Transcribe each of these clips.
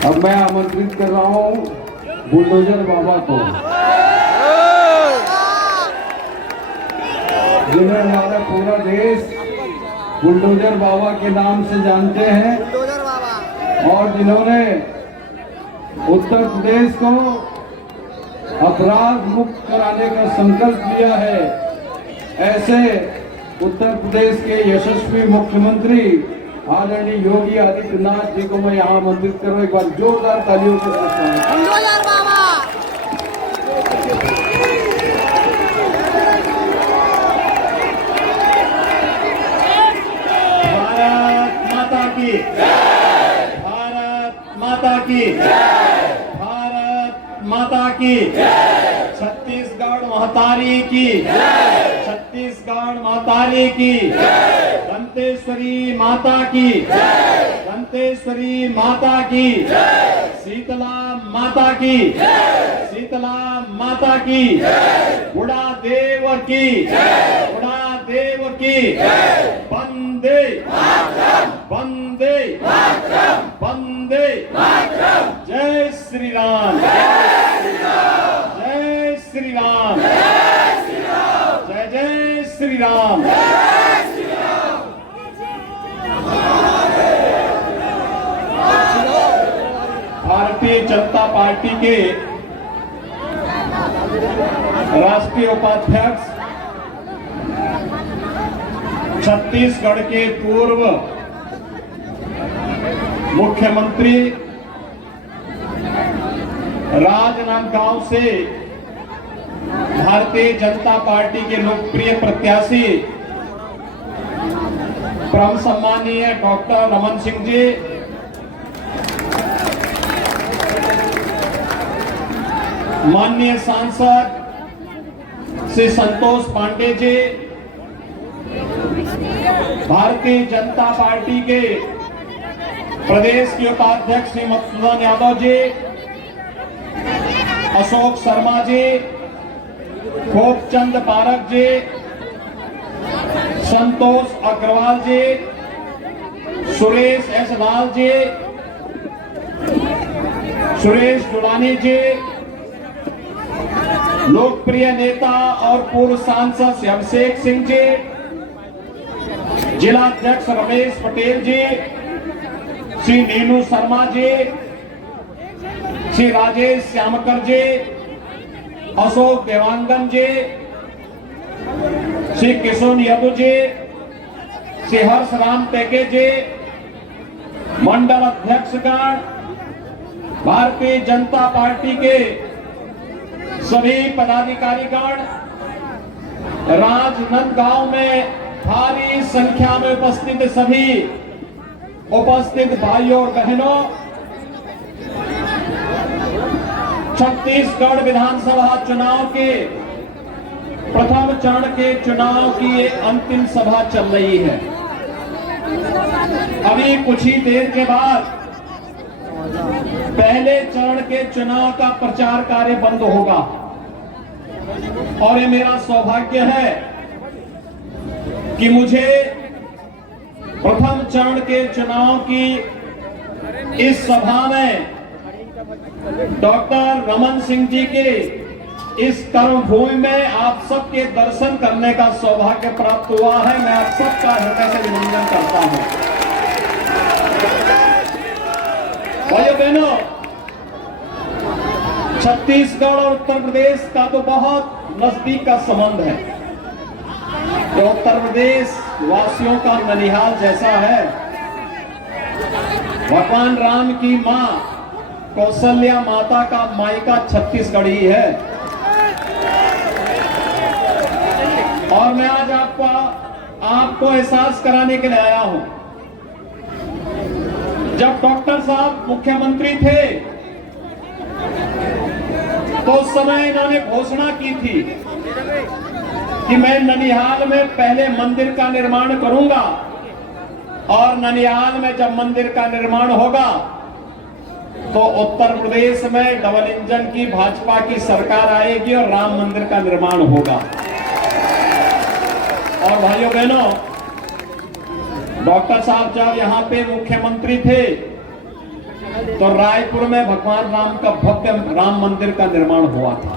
अब मैं आमंत्रित कर रहा हूं बुलडोजर बाबा को, जिन्हें हमारा पूरा देश बुलडोजर बाबा के नाम से जानते हैं और जिन्होंने उत्तर प्रदेश को अपराध मुक्त कराने का संकल्प लिया है। ऐसे उत्तर प्रदेश के यशस्वी मुख्यमंत्री आदरणीय योगी आदित्यनाथ जी को मैं यहाँ आमंत्रित करूँ। एक बार जोरदार तालियों के साथ भारत माता की जय, भारत माता की जय, भारत माता की जय, छत्तीसगढ़ महतारी की जय, छत्तीसगढ़ महतारी की जय, दंतेश्वरी माता की जय, दंतेश्वरी माता की जय, शीतला माता की जय, शीतला माता की जय, बुढ़ा देव की जय, बुढ़ा देव की जय, वंदे मातरम, वंदे मातरम, वंदे मातरम, जय श्री राम, जय श्री राम, जय श्री राम, जय श्री राम, जय जय श्री राम, जय श्री राम। भारतीय जनता पार्टी के राष्ट्रीय उपाध्यक्ष, छत्तीसगढ़ के पूर्व मुख्यमंत्री, राजनांदगांव से भारतीय जनता पार्टी के लोकप्रिय प्रत्याशी परम सम्मानीय डॉक्टर रमन सिंह जी, माननीय सांसद श्री संतोष पांडे जी, भारतीय जनता पार्टी के प्रदेश के उपाध्यक्ष श्री मधुसूदन यादव जी, अशोक शर्मा जी, खूबचंद पारक जी, संतोष अग्रवाल जी, सुरेश एस लाल जी, सुरेश जुलानी जी, लोकप्रिय नेता और पूर्व सांसद श्री अभिषेक सिंह जी, जिला अध्यक्ष रमेश पटेल जी, श्री नीनू शर्मा जी, श्री राजेश श्यामकर जी, अशोक देवांगन जी, श्री किशोर यादव जी, श्री हर्ष राम टेके जी, मंडल अध्यक्षगण, भारतीय जनता पार्टी के सभी पदाधिकारीगण, राजनांदगांव में भारी संख्या में उपस्थित सभी उपस्थित भाइयों और बहनों, छत्तीसगढ़ विधानसभा चुनाव के प्रथम चरण के चुनाव की ये अंतिम सभा चल रही है। अभी कुछ ही देर के बाद पहले चरण के चुनाव का प्रचार कार्य बंद होगा और ये मेरा सौभाग्य है कि मुझे प्रथम चरण के चुनाव की इस सभा में डॉक्टर रमन सिंह जी के इस कर्मभूमि में आप सबके दर्शन करने का सौभाग्य प्राप्त हुआ है। मैं आप सबका हृदय से अभिनंदन करता हूं। भाइयों बहनों, छत्तीसगढ़ और उत्तर प्रदेश का तो बहुत नजदीक का संबंध है। तो उत्तर प्रदेश वासियों का ननिहाल जैसा है। भगवान राम की मां कौशल्या माता का मायका छत्तीसगढ़ ही है। और मैं आज आपको एहसास कराने के लिए आया हूं। जब डॉक्टर साहब मुख्यमंत्री थे तो उस समय इन्होंने घोषणा की थी कि मैं ननिहाल में पहले मंदिर का निर्माण करूंगा और ननिहाल में जब मंदिर का निर्माण होगा तो उत्तर प्रदेश में डबल इंजन की भाजपा की सरकार आएगी और राम मंदिर का निर्माण होगा। और भाइयों बहनों, डॉक्टर साहब जब यहाँ पे मुख्यमंत्री थे तो रायपुर में भगवान राम का भव्य राम मंदिर का निर्माण हुआ था।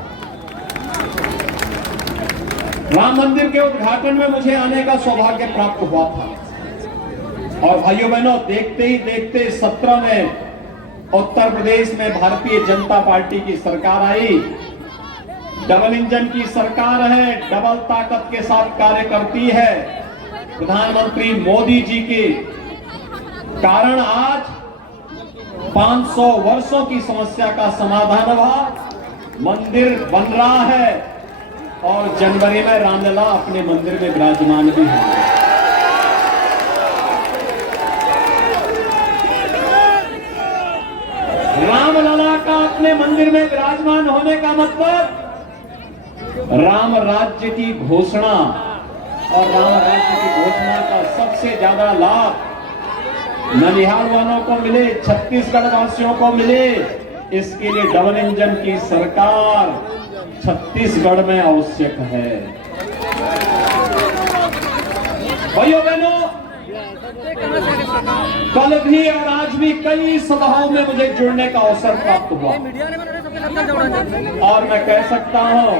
राम मंदिर के उद्घाटन में मुझे आने का सौभाग्य प्राप्त हुआ था। और भाइयों बहनों, देखते ही देखते 17 में उत्तर प्रदेश में भारतीय जनता पार्टी की सरकार आई। डबल इंजन की सरकार है, डबल ताकत के साथ कार्य करती है। प्रधानमंत्री मोदी जी के कारण आज 500 वर्षों की समस्या का समाधान हुआ, मंदिर बन रहा है और जनवरी में रामलला अपने मंदिर में विराजमान भी है। रामलला का अपने मंदिर में विराजमान होने का मतलब राम राज्य की घोषणा, और राम राज्य की घोषणा का सबसे ज्यादा लाभ ननिहाल वालों को मिले, छत्तीसगढ़ वासियों को मिले। इसके लिए डबल इंजन की सरकार छत्तीसगढ़ में आवश्यक है। भाइयों बहनों, कल भी और आज भी कई सभाओं में मुझे जुड़ने का अवसर प्राप्त हुआ और मैं कह सकता हूं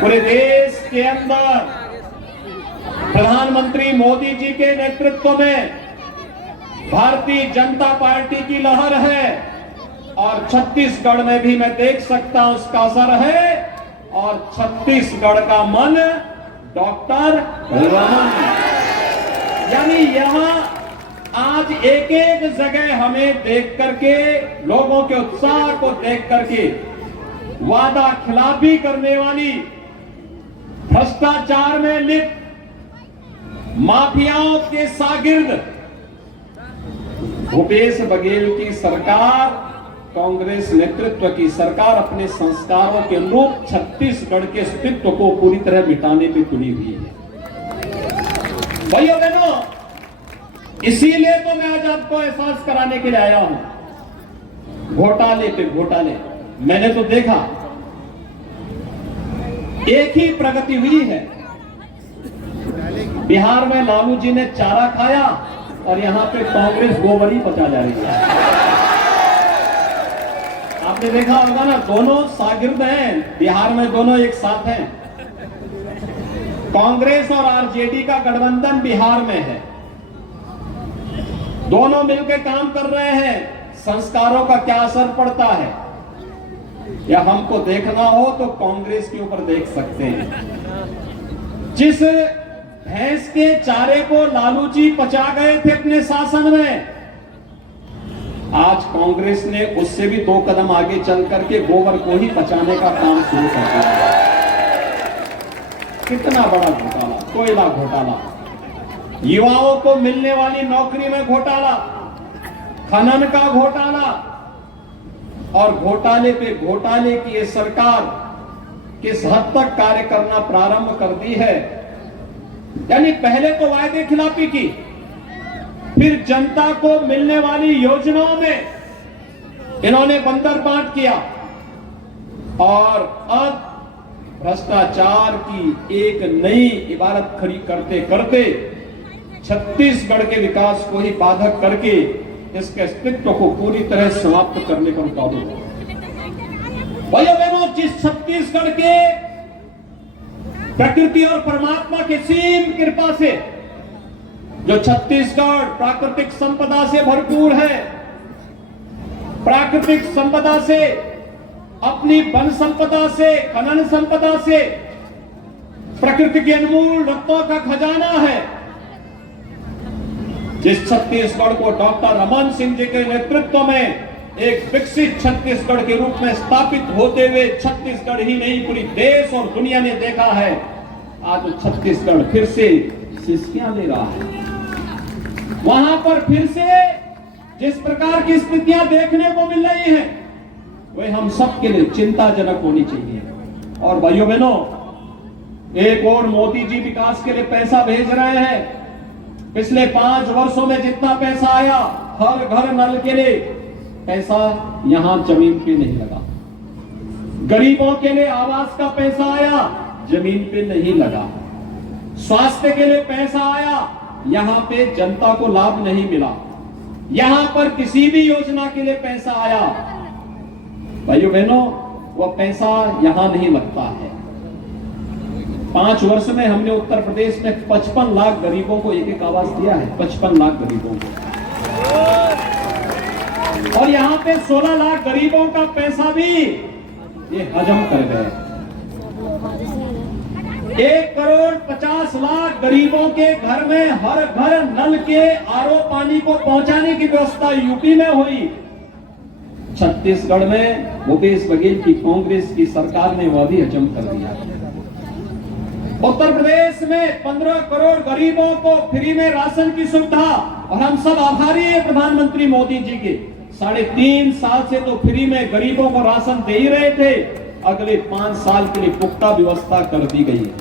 पूरे देश के अंदर प्रधानमंत्री मोदी जी के नेतृत्व में भारतीय जनता पार्टी की लहर है और छत्तीसगढ़ में भी मैं देख सकता हूं उसका असर है। और छत्तीसगढ़ का मन डॉक्टर रमन, यानी यहां आज एक एक जगह हमें देख करके, लोगों के उत्साह को देख करके वादा खिलाफी करने वाली, भ्रष्टाचार में लिप्त माफियाओं के शागिर्द भूपेश बघेल की सरकार, कांग्रेस नेतृत्व की सरकार अपने संस्कारों के अनुरूप छत्तीसगढ़ के अस्तित्व को पूरी तरह मिटाने पे तुली हुई है। भाइयों बहनों, इसीलिए तो मैं आज आपको एहसास कराने के लिए आया हूं। घोटाले पे घोटाले मैंने तो देखा, एक ही प्रगति हुई है। बिहार में लालू जी ने चारा खाया और यहां पे कांग्रेस गोबरी पचा जा रही है। आपने देखा होगा ना, दोनों शागिर्द हैं, बिहार में दोनों एक साथ हैं। कांग्रेस और आरजेडी का गठबंधन बिहार में है, दोनों मिलकर काम कर रहे हैं। संस्कारों का क्या असर पड़ता है या हमको देखना हो तो कांग्रेस के ऊपर देख सकते हैं। जिस भैंस के चारे को लालू जी पचा गए थे अपने शासन में, आज कांग्रेस ने उससे भी 2 कदम आगे चल करके गोबर को ही पचाने का काम शुरू कर दिया। कितना बड़ा घोटाला, कोयला घोटाला, युवाओं को मिलने वाली नौकरी में घोटाला, खनन का घोटाला, और घोटाले पे घोटाले की ये सरकार किस हद तक कार्य करना प्रारंभ कर दी है। यानी पहले तो वायदे खिलाफी की, फिर जनता को मिलने वाली योजनाओं में इन्होंने बंदर बांट किया, और अब भ्रष्टाचार की एक नई इबारत खड़ी करते करते छत्तीसगढ़ के विकास को ही बाधक करके इसके अस्तित्व को पूरी तरह समाप्त करने का उतारू। भाइयों बहनों, जिस छत्तीसगढ़ के प्रकृति और परमात्मा की सीम कृपा से, जो छत्तीसगढ़ प्राकृतिक संपदा से भरपूर है, प्राकृतिक संपदा से, अपनी वन संपदा से, खनन संपदा से, प्रकृति के अनमोल रत्नों का खजाना है, जिस छत्तीसगढ़ को डॉक्टर रमन सिंह जी के नेतृत्व में एक विकसित छत्तीसगढ़ के रूप में स्थापित होते हुए छत्तीसगढ़ ही नहीं पूरी देश और दुनिया ने देखा है, आज छत्तीसगढ़ फिर से सिसकियां ले रहा है। वहां पर फिर से जिस प्रकार की स्थितियां देखने को मिल रही हैं, वह हम सबके लिए चिंताजनक होनी चाहिए। और भाइयों बहनों, एक और मोदी जी विकास के लिए पैसा भेज रहे हैं। पिछले 5 वर्षों में जितना पैसा आया हर घर नल के लिए, पैसा यहां जमीन पे नहीं लगा। गरीबों के लिए आवास का पैसा आया, जमीन पे नहीं लगा। स्वास्थ्य के लिए पैसा आया, यहां पे जनता को लाभ नहीं मिला। यहां पर किसी भी योजना के लिए पैसा आया, भाइयों बहनों, वह पैसा यहां नहीं लगता है। 5 वर्ष में हमने उत्तर प्रदेश में 55 लाख गरीबों को एक आवास दिया है, 55 लाख गरीबों को। और यहां पे 16 लाख गरीबों का पैसा भी ये हजम कर गए। 1,50,00,000 गरीबों के घर में हर घर नल के आरओ पानी को पहुंचाने की व्यवस्था यूपी में हुई। छत्तीसगढ़ में भूपेश बघेल की कांग्रेस की सरकार ने वह भी हजम कर दिया। उत्तर प्रदेश में 15 करोड़ गरीबों को फ्री में राशन की सुविधा, और हम सब आभारी हैं प्रधानमंत्री मोदी जी के। 3.5 साल से तो फ्री में गरीबों को राशन दे ही रहे थे, अगले 5 साल के लिए पुख्ता व्यवस्था कर दी गई है।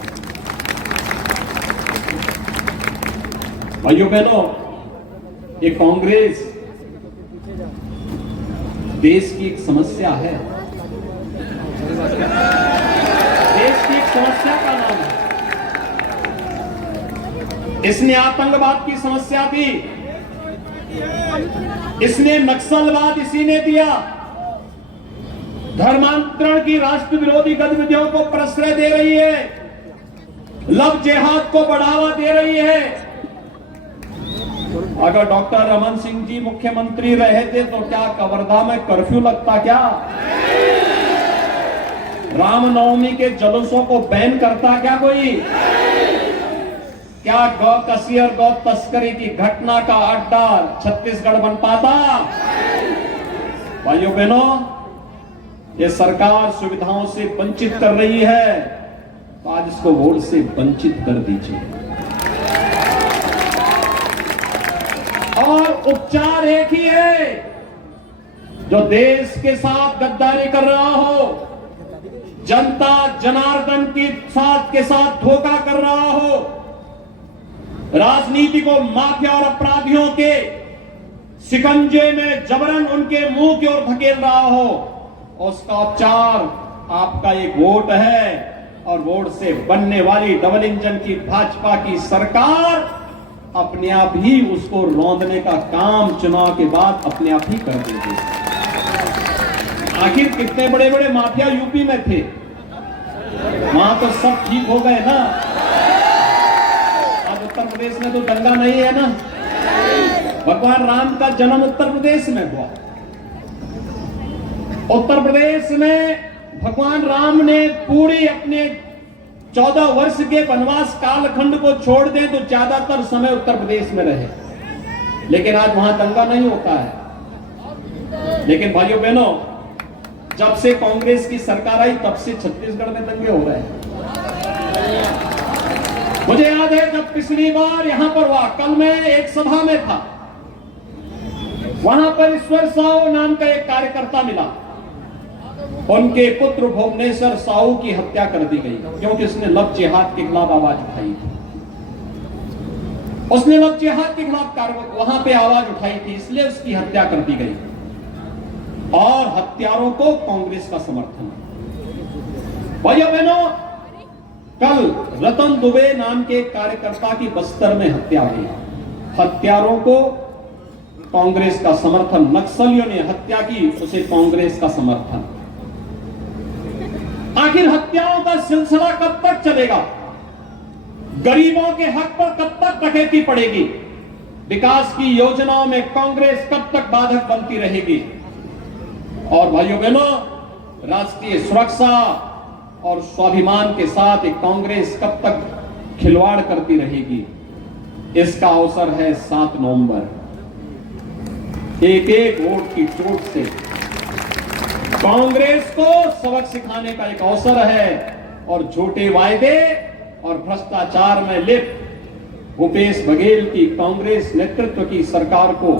भाइयों बहनों, ये कांग्रेस देश की एक समस्या है, देश की एक समस्या का नाम है। इसने आतंकवाद की समस्या दी, इसने नक्सलवाद इसी ने दिया, धर्मांतरण की राष्ट्र विरोधी गतिविधियों को प्रश्रय दे रही है, लव जिहाद को बढ़ावा दे रही है। अगर डॉक्टर रमन सिंह जी मुख्यमंत्री रहे थे तो क्या कवर्धा में कर्फ्यू लगता? क्या रामनवमी के जुलूसों को बैन करता? क्या कोई क्या गौ कसी और गौ तस्करी की घटना का अड्डा छत्तीसगढ़ बन पाता? भाइयों बहनों, ये सरकार सुविधाओं से वंचित कर रही है, तो आज इसको वोट से वंचित कर दीजिए। और उपचार एक ही है, जो देश के साथ गद्दारी कर रहा हो, जनता जनार्दन के साथ धोखा कर रहा हो, राजनीति को माफिया और अपराधियों के शिकंजे में जबरन उनके मुंह की ओर धकेल रहा हो, उसका उपचार आपका एक वोट है। और वोट से बनने वाली डबल इंजन की भाजपा की सरकार अपने आप ही उसको रौंदने का काम चुनाव के बाद अपने आप ही कर देगी। आखिर कितने बड़े बड़े माफिया यूपी में थे, वहां तो सब ठीक हो गए ना। आज उत्तर प्रदेश में तो दंगा नहीं है ना। भगवान राम का जन्म उत्तर प्रदेश में हुआ। उत्तर प्रदेश में भगवान राम ने पूरी अपने 14 वर्ष के वनवास कालखंड को छोड़ दें तो ज्यादातर समय उत्तर प्रदेश में रहे, लेकिन आज वहां दंगा नहीं होता है। लेकिन भाइयों बहनों, जब से कांग्रेस की सरकार आई तब से छत्तीसगढ़ में दंगे हो रहे हैं। मुझे याद है जब पिछली बार यहां पर हुआ, कल मैं एक सभा में था, वहां पर ईश्वर साहू नाम का एक कार्यकर्ता मिला। उनके पुत्र भुवनेश्वर साहू की हत्या कर दी गई क्योंकि उसने लव जिहाद के खिलाफ आवाज उठाई थी। उसने लव जिहाद के खिलाफ वहां पे आवाज उठाई थी, इसलिए उसकी हत्या कर दी गई। और हत्यारों को कांग्रेस का समर्थन। भाइयों बहनों, कल रतन दुबे नाम के कार्यकर्ता की बस्तर में हत्या हुई। हत्यारों को कांग्रेस का समर्थन, नक्सलियों ने हत्या की, उसे कांग्रेस का समर्थन। आखिर हत्याओं का सिलसिला कब तक चलेगा? गरीबों के हक पर कब तक डकैती पड़ेगी? विकास की योजनाओं में कांग्रेस कब तक बाधक बनती रहेगी? और भाइयों बहनों, राष्ट्रीय सुरक्षा और स्वाभिमान के साथ एक कांग्रेस कब तक खिलवाड़ करती रहेगी? इसका अवसर है 7 नवंबर। एक एक वोट की चोट से कांग्रेस को सबक सिखाने का एक अवसर है। और झूठे वायदे और भ्रष्टाचार में लिप्त भूपेश बघेल की कांग्रेस नेतृत्व की सरकार को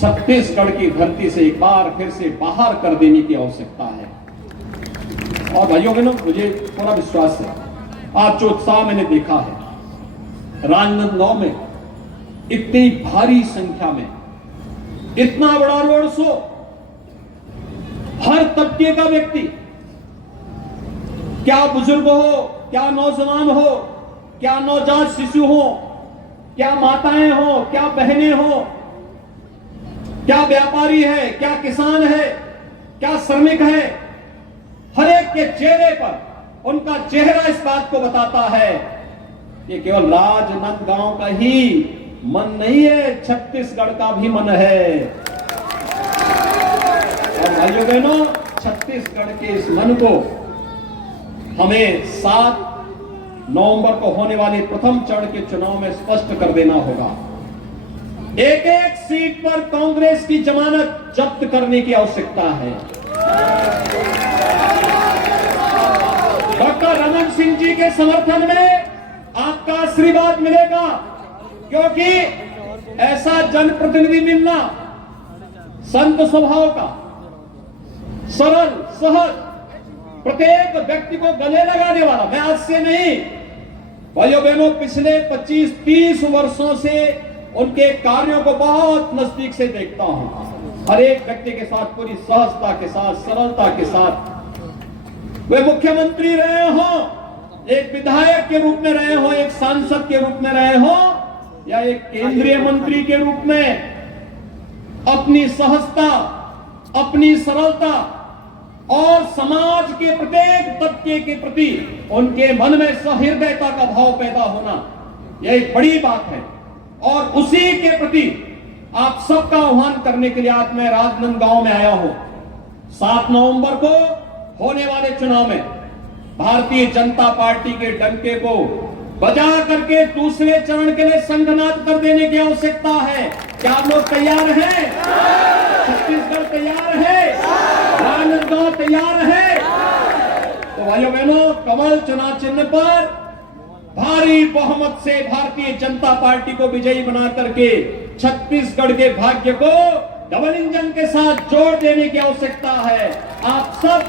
छत्तीसगढ़ की धरती से एक बार फिर से बाहर कर देने की आवश्यकता है। और भाइयों बहनों, मुझे पूरा विश्वास है, आज जो उत्साह मैंने देखा है राजनांदगांव में, इतनी भारी संख्या में, इतना बड़ा रोड शो, हर तबके का व्यक्ति, क्या बुजुर्ग हो, क्या नौजवान हो, क्या नवजात शिशु हो, क्या माताएं हो, क्या बहनें हो, क्या व्यापारी है, क्या किसान है, क्या श्रमिक है, हर एक के चेहरे पर उनका चेहरा इस बात को बताता है कि केवल राजनांदगांव का ही मन नहीं है, छत्तीसगढ़ का भी मन है। और भाइयों बहनों, छत्तीसगढ़ के इस मन को हमें 7 नवंबर को होने वाले प्रथम चरण के चुनाव में स्पष्ट कर देना होगा। एक एक सीट पर कांग्रेस की जमानत जब्त करने की आवश्यकता है। डॉक्टर रमन सिंह जी के समर्थन में आपका आशीर्वाद मिलेगा, क्योंकि ऐसा जनप्रतिनिधि मिलना संत स्वभाव का, सरल सहज, प्रत्येक व्यक्ति को गले लगाने वाला। मैं आज से नहीं, भाइयों बहनों, पिछले 25-30 वर्षों से उनके कार्यों को बहुत नजदीक से देखता हूं। हर एक व्यक्ति के साथ पूरी सहजता के साथ, सरलता के साथ, वे मुख्यमंत्री रहे हो, एक विधायक के रूप में रहे हो, एक सांसद के रूप में रहे हो, या एक केंद्रीय मंत्री के रूप में, अपनी सहजता, अपनी सरलता और समाज के प्रत्येक तबके के प्रति उनके मन में सहृदयता का भाव पैदा होना, यह एक बड़ी बात है। और उसी के प्रति आप सबका आह्वान करने के लिए आज मैं राजनांदगांव में आया हूं। 7 नवंबर को होने वाले चुनाव में भारतीय जनता पार्टी के डंके को बजा करके दूसरे चरण के लिए संघनाद कर देने की आवश्यकता है। क्या आप लोग तैयार हैं? छत्तीसगढ़ तैयार है? राजनांदगांव तैयार है? तो भाइयों बहनों, कमल चुनाव चिन्ह पर भारी बहुमत से भारतीय जनता पार्टी को विजयी बना करके छत्तीसगढ़ के भाग्य को डबल इंजन के साथ जोड़ देने की आवश्यकता है। आप सब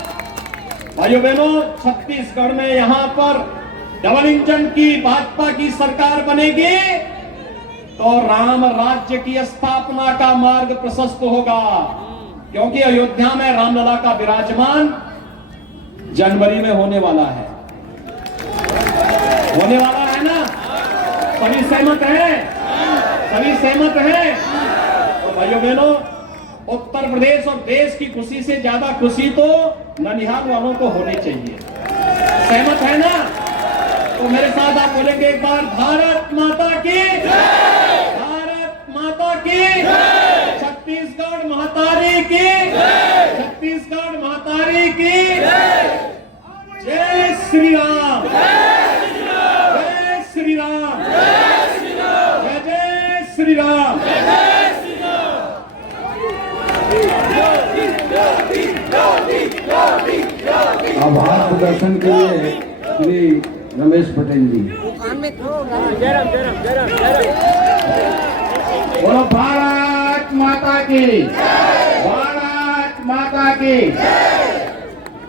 भाइयों बहनों, छत्तीसगढ़ में यहां पर डबल इंजन की भाजपा की सरकार बनेगी तो राम राज्य की स्थापना का मार्ग प्रशस्त होगा, क्योंकि अयोध्या में रामलला का विराजमान जनवरी में होने वाला है। होने वाला है ना? सभी सहमत हैं? सभी सहमत हैं? तो भाइयों बहनों, उत्तर प्रदेश और देश की खुशी से ज्यादा खुशी तो ननिहाल वालों को होनी चाहिए। सहमत है ना? तो मेरे साथ आप बोलेंगे एक बार, भारत माता की, भारत माता की, छत्तीसगढ़ महतारी की, छत्तीसगढ़ महतारी की, जय श्री राम, जय श्री राम, जय जय श्री राम। आभार प्रदर्शन के लिए श्री रमेश पटेल जी। बोलो भारत माता की, भारत माता की।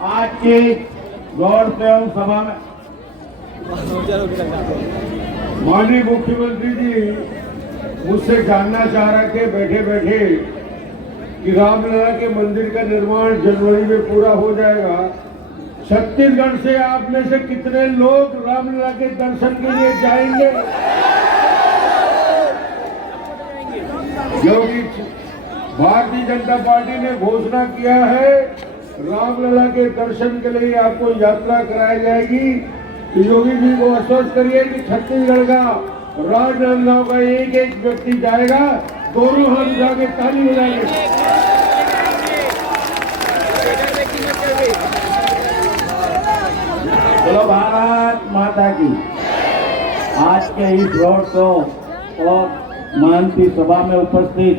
आज की गौर सेवक सभा में माननीय मुख्यमंत्री जी मुझसे जानना चाह रहे थे बैठे बैठे कि रामलला के मंदिर का निर्माण जनवरी में पूरा हो जाएगा। छत्तीसगढ़ से आप में से कितने लोग रामलला के दर्शन के लिए जाएंगे? क्योंकि भारतीय जनता पार्टी ने घोषणा किया है रामलला के दर्शन के लिए आपको यात्रा कराई जाएगी। योगी जी को आश्वस्त करिए कि छत्तीसगढ़ का राजनांदगांव का एक एक व्यक्ति जाएगा, दोनों हाथ उठा के ताली बजाएंगे। बोलो भारत माता की। आज के इस रोड शो और मानती सभा में उपस्थित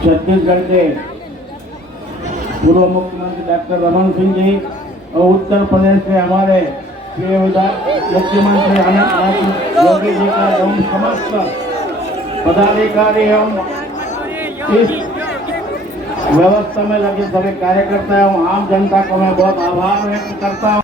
छत्तीसगढ़ के पूर्व मुख्यमंत्री डॉक्टर रमन सिंह जी और उत्तर प्रदेश के हमारे मुख्यमंत्री योगी जी का एवं समस्त पदाधिकारी एवं इस व्यवस्था में लगे सभी कार्यकर्ता एवं आम जनता को मैं बहुत आभार व्यक्त करता हूँ।